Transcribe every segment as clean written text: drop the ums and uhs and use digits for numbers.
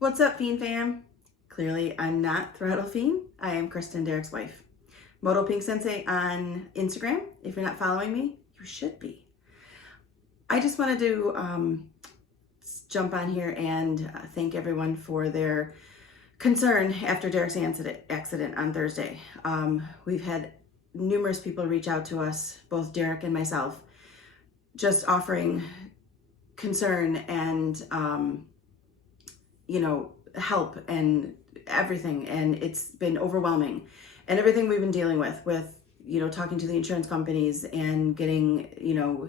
What's up, Fiend fam? Clearly, I'm not Throttle Fiend. I am Kristen, Derek's wife. Moto Pink Sensei on Instagram. If you're not following me, you should be. I just wanted to jump on here and thank everyone for their concern after Derek's accident on Thursday. We've had numerous people reach out to us, both Derek and myself, just offering concern and help and everything. And it's been overwhelming. And everything we've been dealing with, talking to the insurance companies and getting,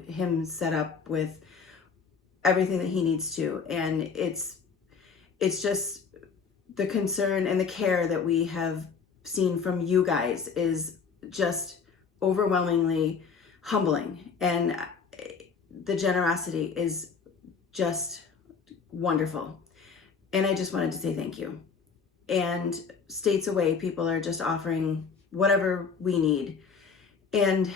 him set up with everything that he needs to. And it's just the concern and the care that we have seen from you guys is just overwhelmingly humbling. And the generosity is just wonderful. And I just wanted to say thank you. And states away, people are just offering whatever we need. And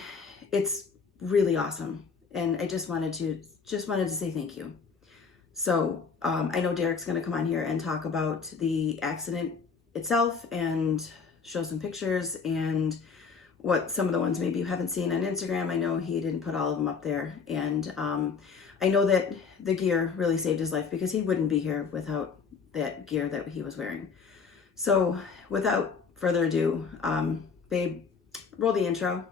it's really awesome. And I just wanted to say thank you. So I know Derek's going to come on here and talk about the accident itself and show some pictures and what some of the ones maybe you haven't seen on Instagram. I know he didn't put all of them up there. And I know that the gear really saved his life because he wouldn't be here without that gear that he was wearing. So without further ado, babe, roll the intro.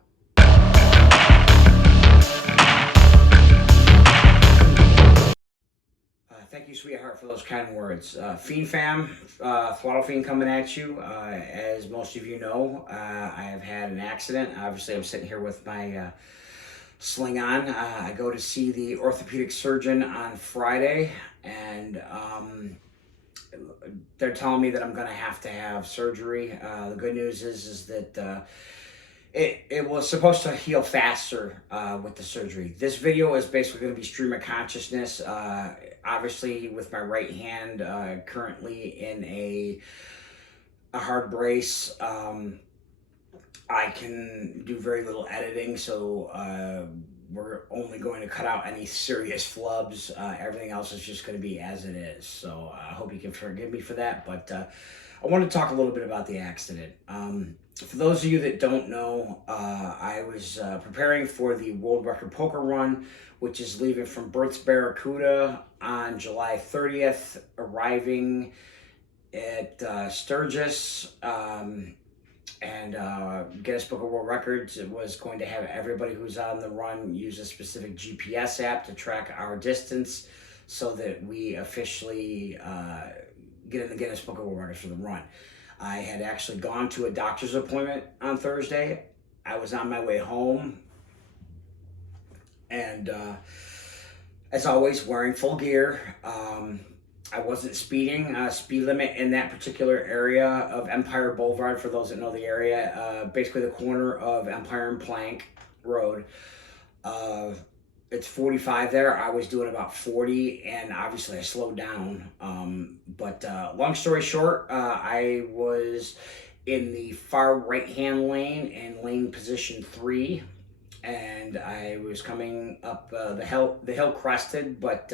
Thank you, sweetheart, for those kind words. Fiend fam, Throttle Fiend coming at you. As most of you know, I have had an accident. Obviously, I'm sitting here with my sling on. I go to see the orthopedic surgeon on Friday, and they're telling me that I'm going to have surgery. The good news is that it was supposed to heal faster with the surgery. This video is basically going to be stream of consciousness. Obviously, with my right hand currently in a hard brace, I can do very little editing, so we're only going to cut out any serious flubs. Everything else is just going to be as it is. So I hope you can forgive me for that. But I want to talk a little bit about the accident. For those of you that don't know, I was preparing for the World Record Poker Run, which is leaving from Bert's Barracuda on July 30th, arriving at Sturgis, and Guinness Book of World Records. It was going to have everybody who's on the run use a specific GPS app to track our distance so that we officially get in the Guinness Book of World Records for the run. I had actually gone to a doctor's appointment on Thursday. I was on my way home, and as always, wearing full gear. I wasn't speeding. Speed limit in that particular area of Empire Boulevard, for those that know the area, basically the corner of Empire and Plank Road. It's 45 there. I was doing about 40, and obviously I slowed down. But long story short, I was in the far right-hand lane in lane position 3, and I was coming up the hill crested, but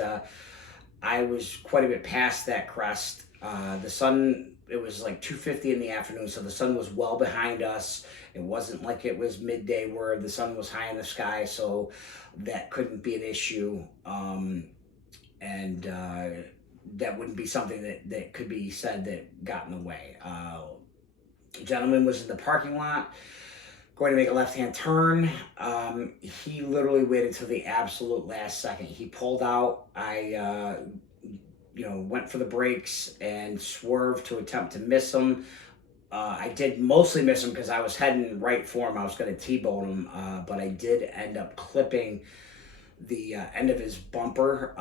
I was quite a bit past that crest. The sun, it was like 2:50 in the afternoon, so the sun was well behind us. It wasn't like it was midday where the sun was high in the sky, so that couldn't be an issue. And that wouldn't be something that could be said that got in the way. A gentleman was in the parking lot going to make a left-hand turn. He literally waited till the absolute last second. He pulled out. I went for the brakes and swerved to attempt to miss him. I did mostly miss him because I was heading right for him. I was going to T-bone him, but I did end up clipping the end of his bumper.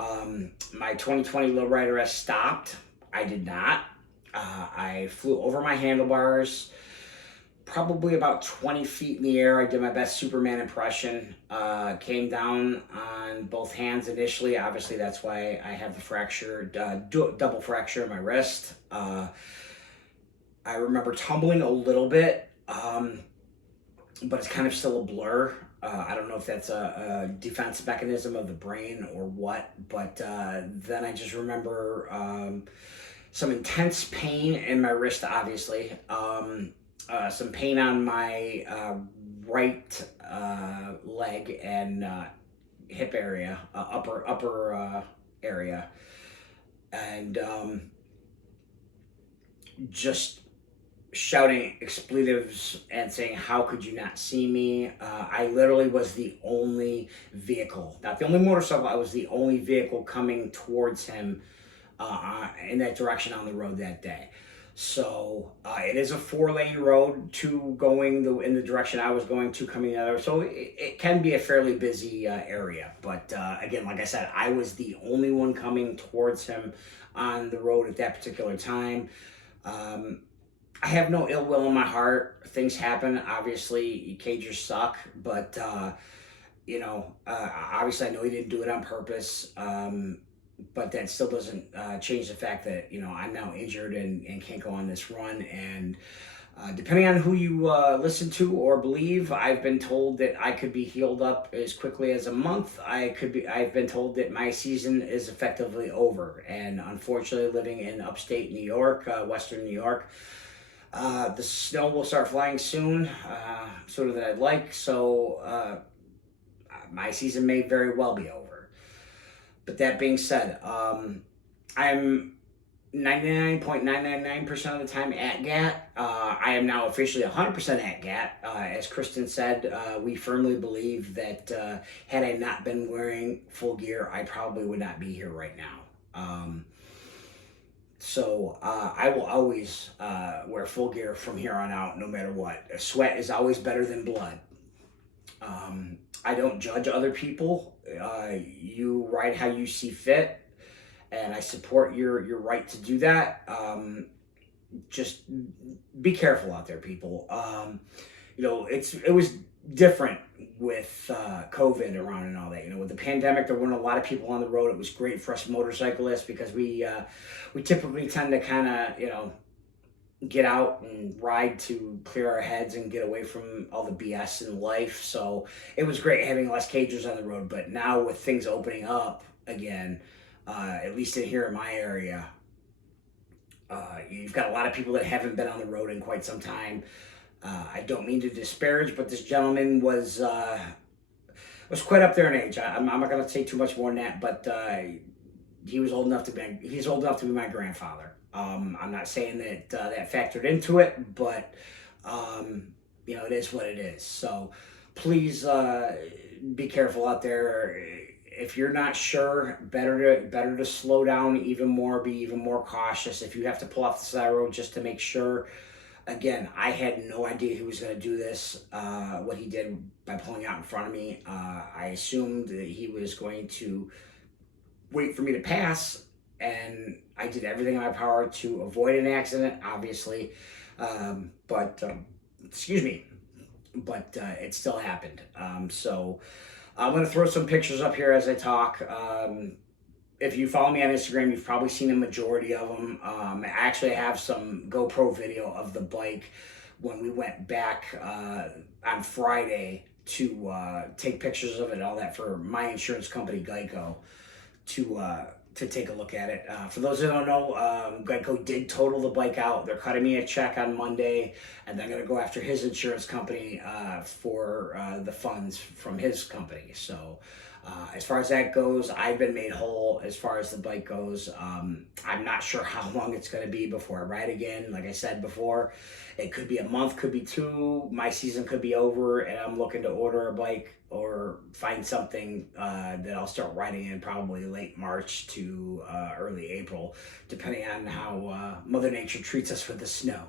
My 2020 Lowrider S stopped. I did not. I flew over my handlebars, probably about 20 feet in the air. I did my best Superman impression. Came down on both hands initially. Obviously, that's why I have the fracture, double fracture in my wrist. I remember tumbling a little bit, but it's kind of still a blur. I don't know if that's a defense mechanism of the brain or what, but then I just remember some intense pain in my wrist, obviously, some pain on my right leg and hip area, upper area, and just shouting expletives and saying, "How could you not see me?" I literally was the only vehicle, not the only motorcycle. I was the only vehicle coming towards him in that direction on the road that day. So it is a 4-lane road, 2 going in the direction I was going, 2 coming the other. So it can be a fairly busy area. But again, like I said, I was the only one coming towards him on the road at that particular time. I have no ill will in my heart. Things happen. Obviously, cagers suck. But, obviously I know he didn't do it on purpose. But that still doesn't change the fact that, I'm now injured and can't go on this run. And depending on who you listen to or believe, I've been told that I could be healed up as quickly as a month. I've been told that my season is effectively over. And unfortunately, living in upstate New York, Western New York, the snow will start flying soon, sooner than I'd like. So my season may very well be over. But that being said, I'm 99.999% of the time at GAT. I am now officially 100% at GAT. As Kristen said, we firmly believe that had I not been wearing full gear, I probably would not be here right now. So I will always wear full gear from here on out, no matter what. Sweat is always better than blood. I don't judge other people. You ride how you see fit, and I support your right to do that. Just be careful out there, people. It was different with COVID around and all that. With the pandemic, there weren't a lot of people on the road. It was great for us motorcyclists because we typically tend to kind of get out and ride to clear our heads and get away from all the BS in life. So it was great having less cagers on the road. But now with things opening up again, at least in here in my area, you've got a lot of people that haven't been on the road in quite some time. I don't mean to disparage, but this gentleman was quite up there in age. I'm not going to say too much more than that, but he's old enough to be my grandfather. I'm not saying that that factored into it, but it is what it is. So please be careful out there. If you're not sure, better to slow down even more, be even more cautious. If you have to pull off the side road just to make sure. Again, I had no idea he was going to do this, what he did by pulling out in front of me. I assumed that he was going to wait for me to pass, and I did everything in my power to avoid an accident, obviously. But it still happened. So I'm going to throw some pictures up here as I talk. If you follow me on Instagram, you've probably seen a majority of them. I actually have some GoPro video of the bike when we went back on Friday to take pictures of it and all that for my insurance company, Geico, to take a look at it. For those who don't know, Geico did total the bike out. They're cutting me a check on Monday, and they're going to go after his insurance company for the funds from his company. So as far as that goes, I've been made whole. As far as the bike goes, I'm not sure how long it's going to be before I ride again. Like I said before, it could be a month, could be 2. My season could be over, and I'm looking to order a bike or find something that I'll start riding in probably late March to early April, depending on how Mother Nature treats us with the snow.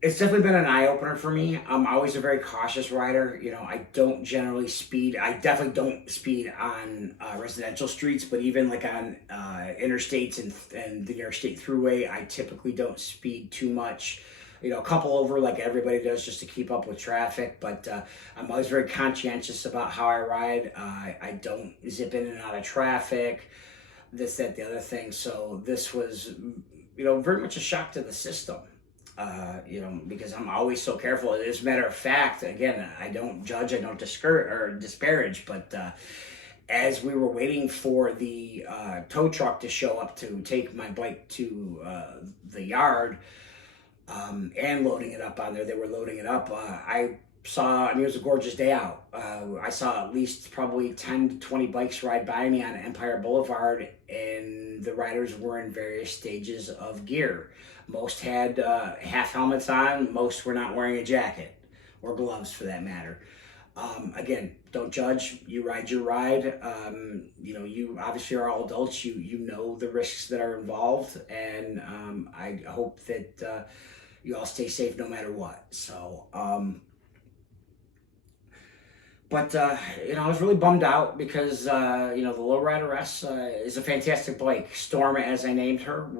It's definitely been an eye-opener for me. I'm always a very cautious rider. I don't generally speed. I definitely don't speed on residential streets, but even like on interstates and the interstate thruway, I typically don't speed too much. A couple over like everybody does just to keep up with traffic, but I'm always very conscientious about how I ride. I don't zip in and out of traffic, this, that, the other thing. So this was, very much a shock to the system. Because I'm always so careful. As a matter of fact, again, I don't judge, I don't disparage, but as we were waiting for the tow truck to show up to take my bike to the yard, and loading it up on there, they were loading it up. I saw, I mean, it was a gorgeous day out. I saw at least probably 10 to 20 bikes ride by me on Empire Boulevard, and the riders were in various stages of gear. Most had half helmets on, most were not wearing a jacket or gloves for that matter. Again, don't judge. You ride your ride. You obviously are all adults. You know the risks that are involved, and I hope that you all stay safe no matter what. So, I was really bummed out because the Lowrider S is a fantastic bike. Storm, as I named her,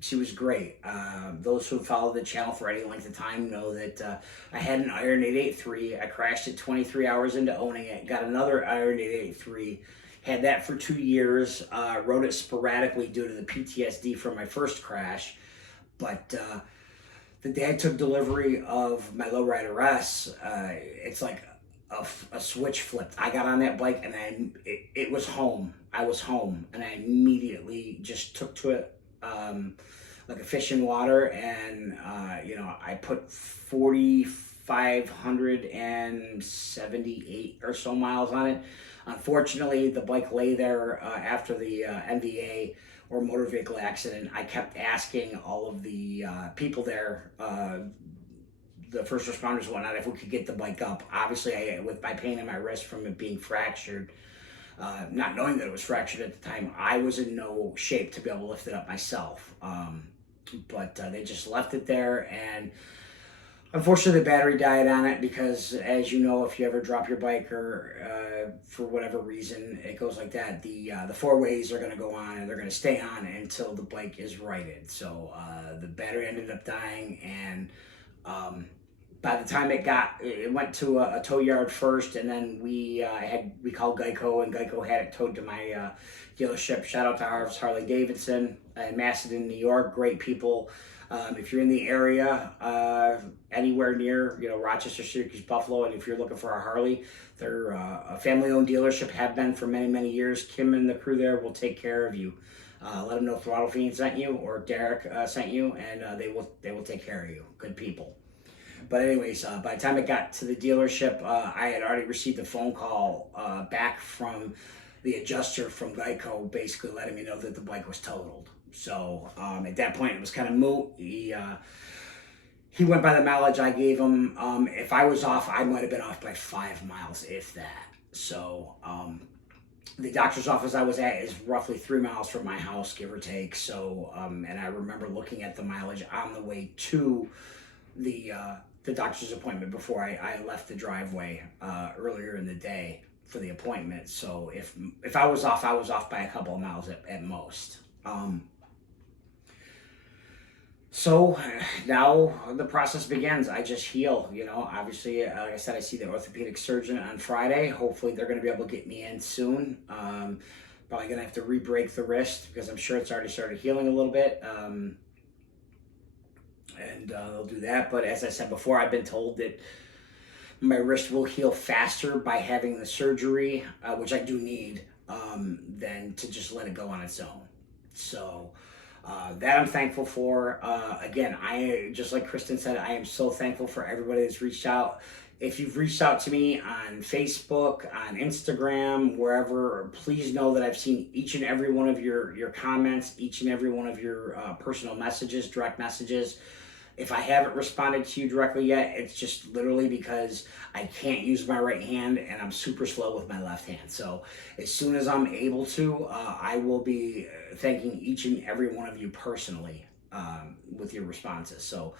she was great. Those who followed the channel for any length of time know that I had an Iron 883. I crashed it 23 hours into owning it. Got another Iron 883. Had that for 2 years. Rode it sporadically due to the PTSD from my first crash. But the day I took delivery of my Lowrider S, it's like a switch flipped. I got on that bike and it was home. I was home, and I immediately just took to it like a fish in water, and I put 4,578 or so miles on it. Unfortunately, the bike lay there after the MVA or motor vehicle accident. I kept asking all of the people there, the first responders and whatnot, if we could get the bike up. Obviously, with my pain in my wrist from it being fractured, not knowing that it was fractured at the time, I was in no shape to be able to lift it up myself. But they just left it there, and unfortunately the battery died on it because, as you know, if you ever drop your bike or for whatever reason it goes like that, the four ways are going to go on, and they're going to stay on until the bike is righted. So the battery ended up dying, and by the time it went to a tow yard first, and then we called Geico, and Geico had it towed to my dealership. Shout out to Harley-Davidson in Macedon, New York. Great people. If you're in the area, anywhere near, Rochester, Syracuse, Buffalo, and if you're looking for a Harley, they're a family-owned dealership, have been for many, many years. Kim and the crew there will take care of you. Let them know Throttle Fiend sent you, or Derek sent you, and they will take care of you. Good people. But anyways, by the time it got to the dealership, I had already received a phone call back from the adjuster from Geico, basically letting me know that the bike was totaled. So at that point, it was kind of moot. He went by the mileage I gave him. If I was off, I might have been off by 5 miles, if that. So the doctor's office I was at is roughly 3 miles from my house, give or take. So and I remember looking at the mileage on the way to the doctor's appointment before I left the driveway earlier in the day for the appointment. So if I was off by a couple of miles at most. So now the process begins. I just heal, obviously, like I said, I see the orthopedic surgeon on Friday. Hopefully they're going to be able to get me in soon. Probably going to have to re-break the wrist because I'm sure it's already started healing a little bit. And they'll do that. But as I said before, I've been told that my wrist will heal faster by having the surgery, which I do need, than to just let it go on its own. So that I'm thankful for. Again, just like Kristen said, I am so thankful for everybody that's reached out. If you've reached out to me on Facebook, on Instagram, wherever, please know that I've seen each and every one of your comments, each and every one of your personal messages, direct messages. If I haven't responded to you directly yet, it's just literally because I can't use my right hand and I'm super slow with my left hand. So as soon as I'm able to, I will be thanking each and every one of you personally with your responses. So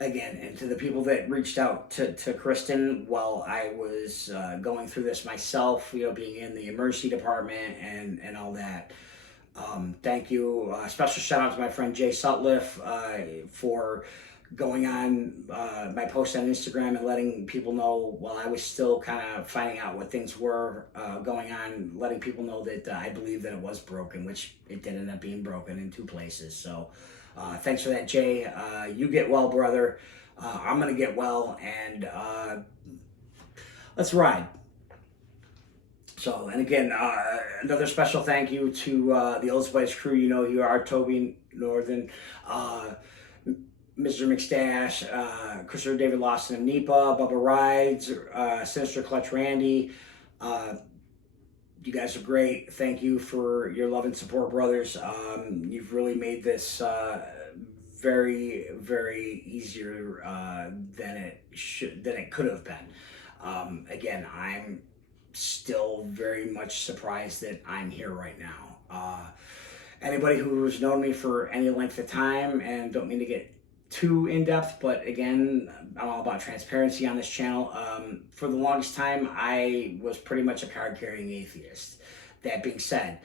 again, and to the people that reached out to Kristen while I was going through this myself, being in the emergency department and all that. Thank you. Special shout out to my friend Jay Sutliff for going on my post on Instagram and letting people know while I was still kind of finding out what things were going on, letting people know that I believe that it was broken, which it did end up being broken in 2 places. So thanks for that, Jay. You get well, brother. I'm going to get well, and let's ride. So, and again, another special thank you to the Old Spice crew. You know, you are Toby Northern, Mr. McStash, Christopher David Lawson of NEPA, Bubba Rides, Sinister Clutch Randy. You guys are great. Thank you for your love and support, brothers. You've really made this very, very easier than it could have been. Again, I'm still very much surprised that I'm here right now. Anybody who's known me for any length of time, and don't mean to get too in-depth, but again, I'm all about transparency on this channel. For the longest time, I was pretty much a card-carrying atheist. That being said,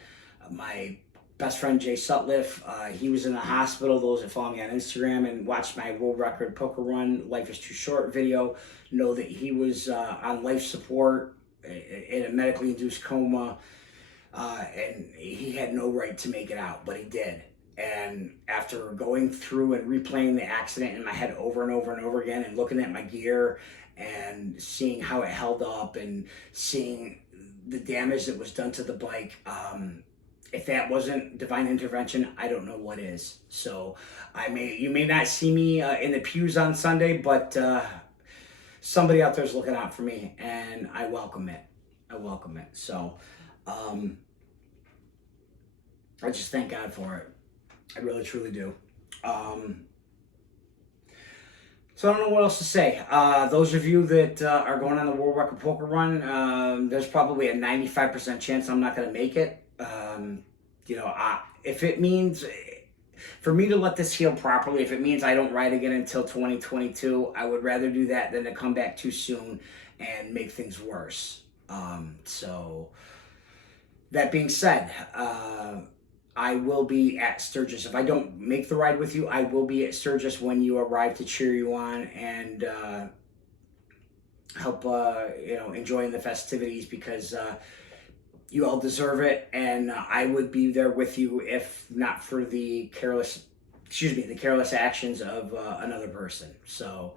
my best friend Jay Sutliff, he was in the hospital. Those that follow me on Instagram and watch my world record poker run, Life is Too Short video, know that he was on life support in a medically induced coma, and he had no right to make it out, but he did. And after going through and replaying the accident in my head over and over and over again, and looking at my gear and seeing how it held up and seeing the damage that was done to the bike, if that wasn't divine intervention, I don't know what is. So you may not see me in the pews on Sunday, but somebody out there is looking out for me, and I welcome it. I welcome it. So I just thank God for it. I really, truly do. So I don't know what else to say. Those of you that are going on the World Record Poker Run, there's probably a 95% chance I'm not going to make it. You know, if it means, for me to let this heal properly, if it means I don't ride again until 2022, I would rather do that than to come back too soon and make things worse. So that being said, I will be at Sturgis. If I don't make the ride with you, I will be at Sturgis when you arrive to cheer you on and help enjoying the festivities, because you all deserve it, and I would be there with you if not for the careless actions of another person. So,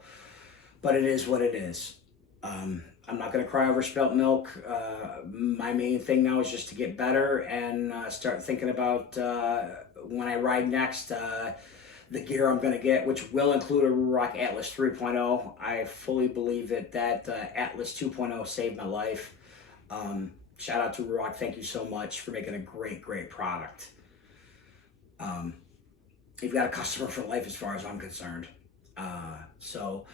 but it is what it is. I'm not going to cry over spilt milk. My main thing now is just to get better and start thinking about when I ride next, the gear I'm going to get, which will include a Ruroc Atlas 3.0. I fully believe that Atlas 2.0 saved my life. Shout out to Ruroc. Thank you so much for making a great, great product. You've got a customer for life as far as I'm concerned. So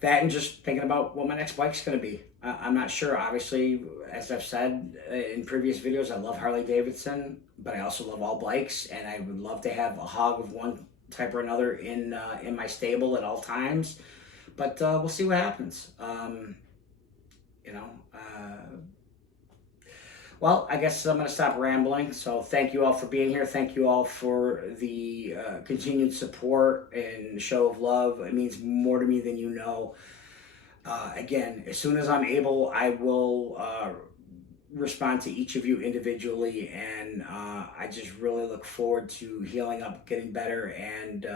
that, and just thinking about what my next bike's going to be. I'm not sure. Obviously, as I've said in previous videos, I love Harley-Davidson, but I also love all bikes, and I would love to have a hog of one type or another in my stable at all times. But we'll see what happens. Well, I guess I'm going to stop rambling. So thank you all for being here. Thank you all for the continued support and show of love. It means more to me than you know. Again, as soon as I'm able, I will respond to each of you individually. And I just really look forward to healing up, getting better, and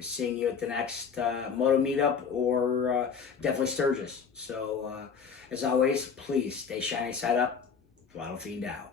seeing you at the next Moto meetup, or definitely Sturgis. So as always, please stay shiny side up. Throttle Fiend out.